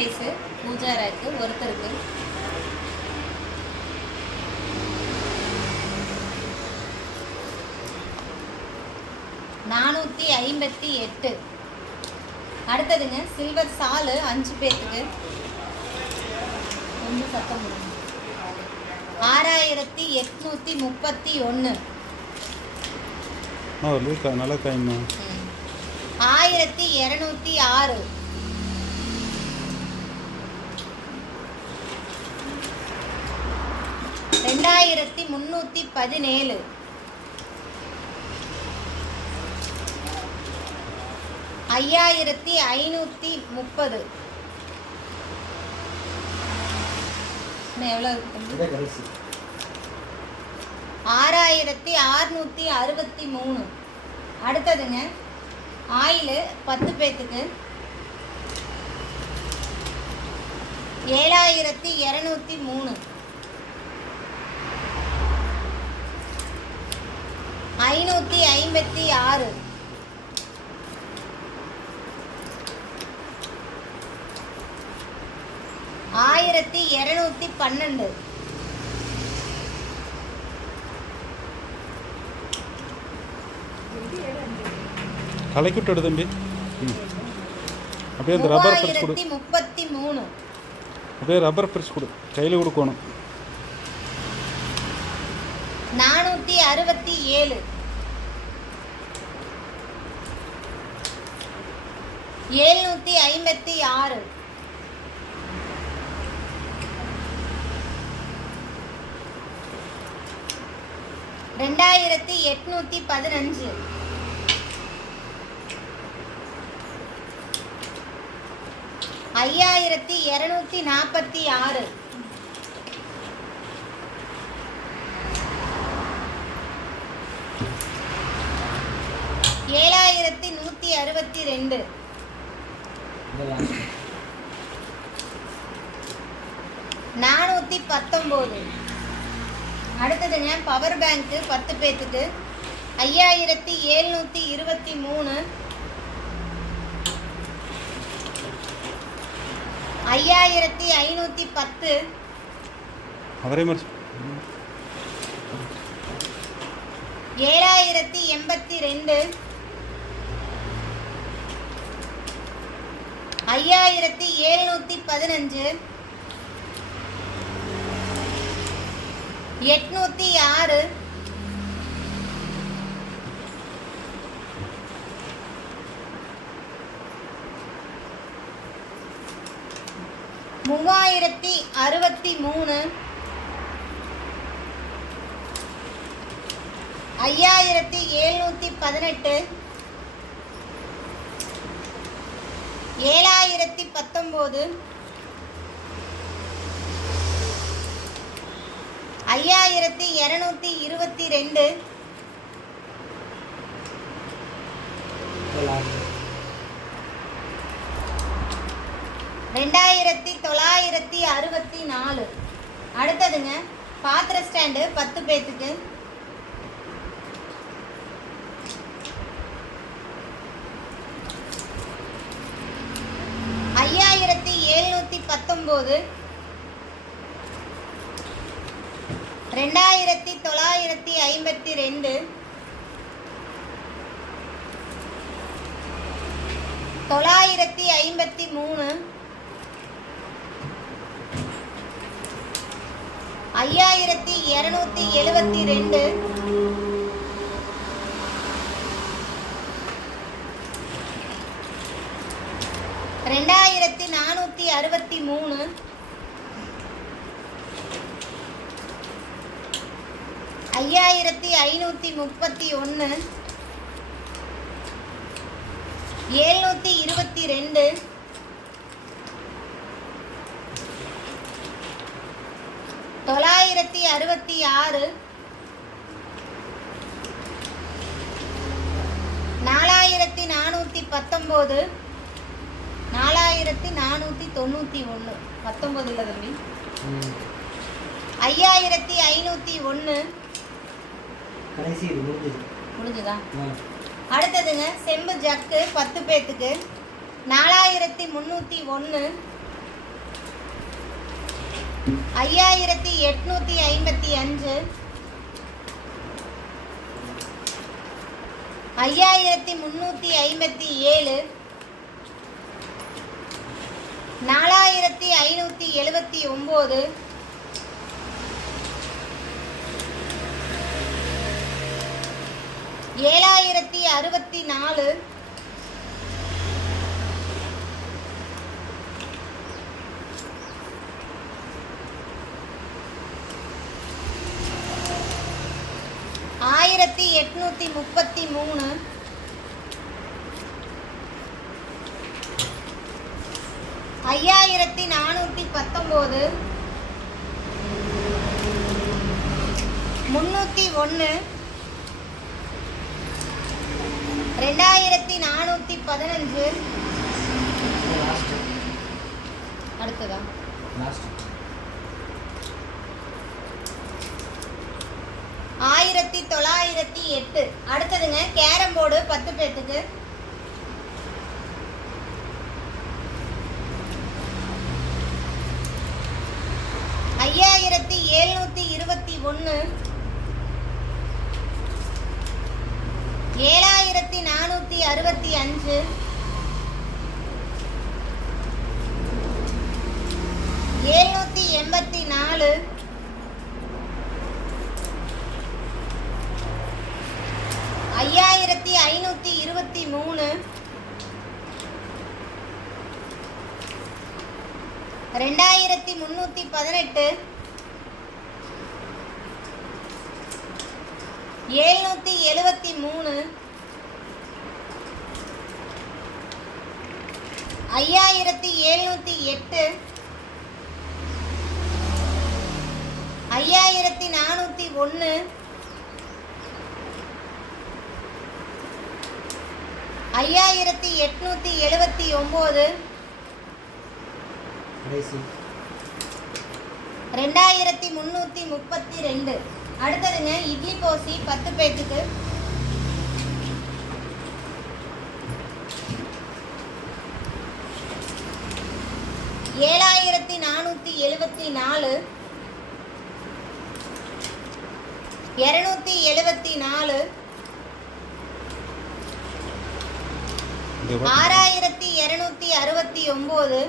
Price Pooja rack ஒருத்தருக்கு 458. அடுத்ததுங்க silver சாலு 5 பேத்துக்கு கொஞ்சம் சத்தம் கொடுங்க. 6831. நல்ல காய்மா. 1206. 2317. 5530. எவ்வளோ இருக்கு? 6663. அடுத்ததுங்க ஆயில் 10 பேத்துக்கு 7203. 556. 1212. கலைக்குட்டு தம்பி. அப்படியே அந்த ரப்பர் பிரிச்சு கொடு. 33. அப்படியே ரப்பர் பிரிச்சு கொடு, கையில் கொடுக்கணும். 467. 756. 2815. 5246. 7162. 419. அடுத்ததுங்க பவர் பேங்க்கு 10 பேத்துக்கு 5723. 5510. அவரே மாதிரி 7082. 5715. 806. 3063. 5718. 7019. 5222. 2964. அடுத்ததுங்க பாத்திர ஸ்டாண்டு 10 பேத்துக்கு 5719. 2952. 953. 5272. 2463. 5531. 722. 966. 4419. 4491. 19 இல்லை தம்பி. 5501. கடைசி முடிஞ்சுதா? அடுத்ததுங்க செம்பு ஜக்கு 10 பேத்துக்கு 4301. 5855, 5357, 4579, 7064, 1833, 5419, 301, 2415. லாஸ்ட் அடுத்ததா லாஸ்ட் 1908. அடுத்ததுங்க கேரம் போர்டு 10 பேத்துக்கு. $5721, 7465, 784, 5523, 2318, 773, 5708, 5401, 5879, கடைசி 2332. அடுத்ததுங்க இட்லி போசி 10 பேத்துக்கு. $7474, 274, இந்த வா- 6269,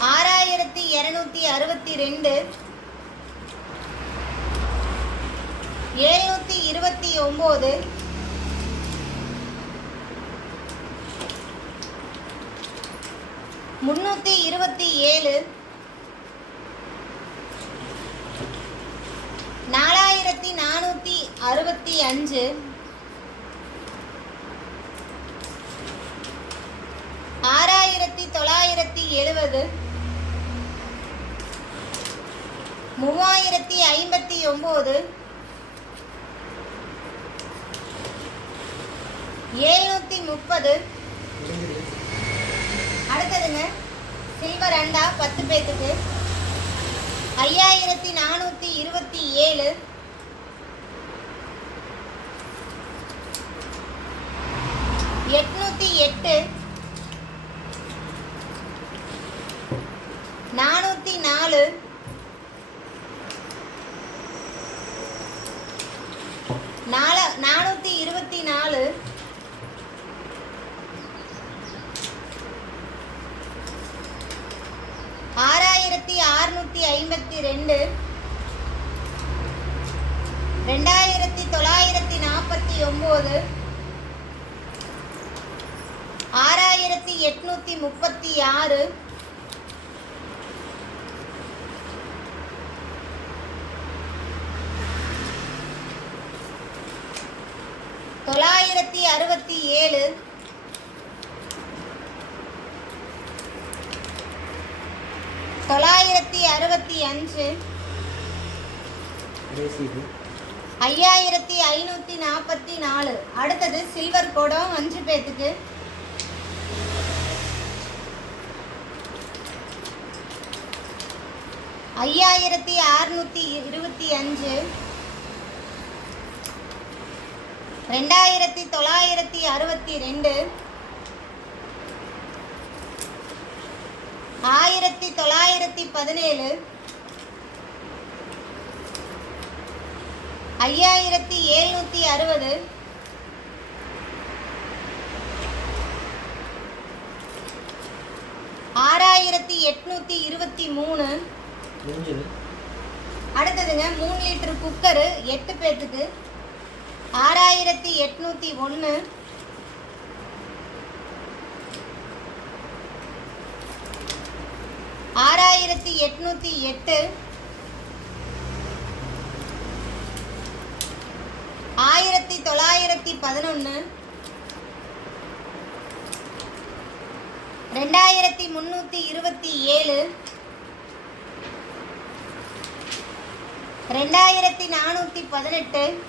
6262, 729, 327, 4465, 6970, 3059, 730. முடிஞ்சது அடுத்ததுங்க சில்வர் அண்டா 10 பேத்துக்கு. 5427, 808, 404, 424, 6652, 2949, 6836, 967, 965, கடைசி இது 5544. அடுத்தது சில்வர் குடம் 5 பேத்துக்கு. 5625, 2962, 4917, 5760, 6823. முடிஞ்சது. அடுத்ததுங்க 3 லிட்டர் குக்கரு 8 பேத்துக்கு 6801, 6808, 1911, 2327, 2418,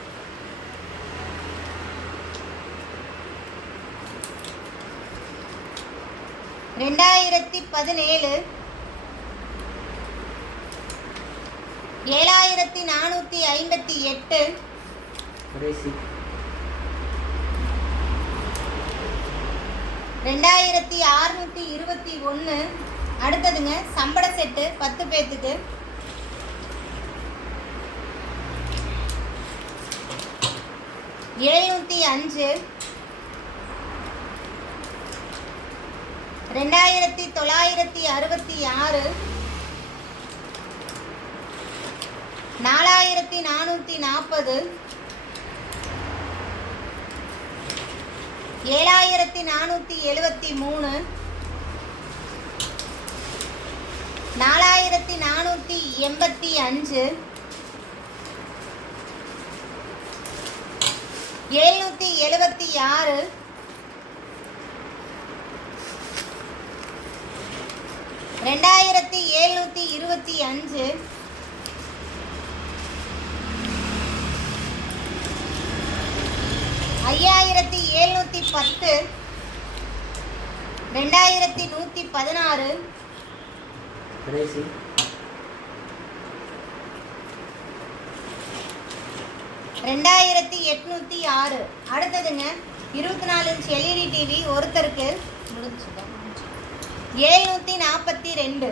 2017, 7458, கடைசி 2621. அடுத்ததுங்க சம்பள செட்டு 10 பேத்துக்கு 705, 2966, 4440, 7473, 4485, 776, 2725, 5710, 2116, கடைசி 2806. அடுத்ததுங்க 24 இன்ச் LED டிவி ஒருத்தருக்கு 742.